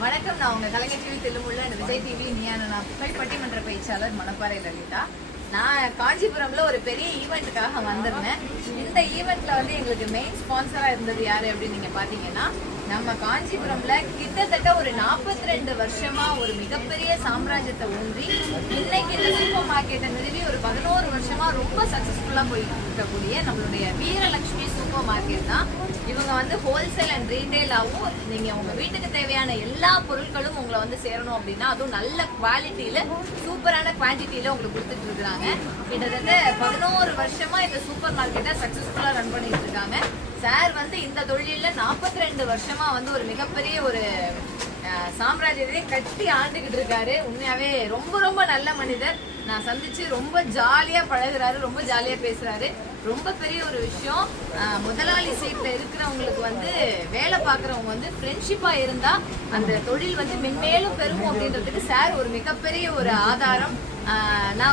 வணக்கம். நான் உங்க கலைஞர் டிவி தெலுங்குல விஜய் டிவி நான் புகழ் பட்டிமன்ற பேச்சாளர் மணப்பாறை லலிதா. நான் காஞ்சிபுரம்ல ஒரு பெரிய ஈவெண்ட்டுக்காக வந்திருந்தேன். இந்த ஈவெண்ட்ல வந்து எங்களுக்கு மெயின் ஸ்பான்சரா இருந்தது யாரு அப்படின்னு நீங்க பாத்தீங்கன்னா, நம்ம காஞ்சிபுரம்ல கிட்டத்தட்ட ஒரு 42 வருஷமா ஒரு மிகப்பெரிய சாம்ராஜ்யத்தை ஊன்றி இன்னைக்கு இந்த சூப்பர் மார்க்கெட்டை நிறுவி ஒரு 11 வருஷமா ரொம்ப சக்சஸ்ஃபுல்லா போயிட்டு இருக்கக்கூடிய நம்மளுடைய வீரலட்சுமி சூப்பர் மார்க்கெட் தான். இவங்க வந்து ஹோல்சேல் அண்ட் ரீட்டைலாகவும் நீங்க உங்க வீட்டுக்கு தேவையான எல்லா பொருட்களும் உங்களை வந்து சேரணும் அப்படின்னா அதுவும் நல்ல குவாலிட்டியில சூப்பரான குவான்டிட்டியில உங்களுக்கு கொடுத்துட்டு இருக்காங்க. கிட்டத்தட்ட 11 வருஷமா இந்த சூப்பர் மார்க்கெட்டை சக்சஸ்ஃபுல்லா ரன் பண்ணிட்டு இருக்காங்க. சார் வந்து இந்த தொழில 42 வருஷமா வந்து ஒரு மிகப்பெரிய ஒரு சாம்ராஜ்யத்தை கட்டி ஆண்டுகிட்டு இருக்காரு. உண்மையாவே ரொம்ப ரொம்ப நல்ல மனிதர். நான் சந்திச்சு ரொம்ப ஜாலியா பழகுறாரு, ரொம்ப ஜாலியா பேசுறாரு. ரொம்ப பெரிய ஒரு விஷயம், முதலாளி சீட்ல இருக்கிறவங்களுக்கு வந்து வேலை பார்க்கறவங்க வந்து ஃப்ரெண்ட்ஷிப்பா இருந்தா அந்த தொழில் வந்து மென்மேலும் பெருகும் அப்படின்றதுக்கு சார் ஒரு மிகப்பெரிய ஒரு ஆதாரம். நான்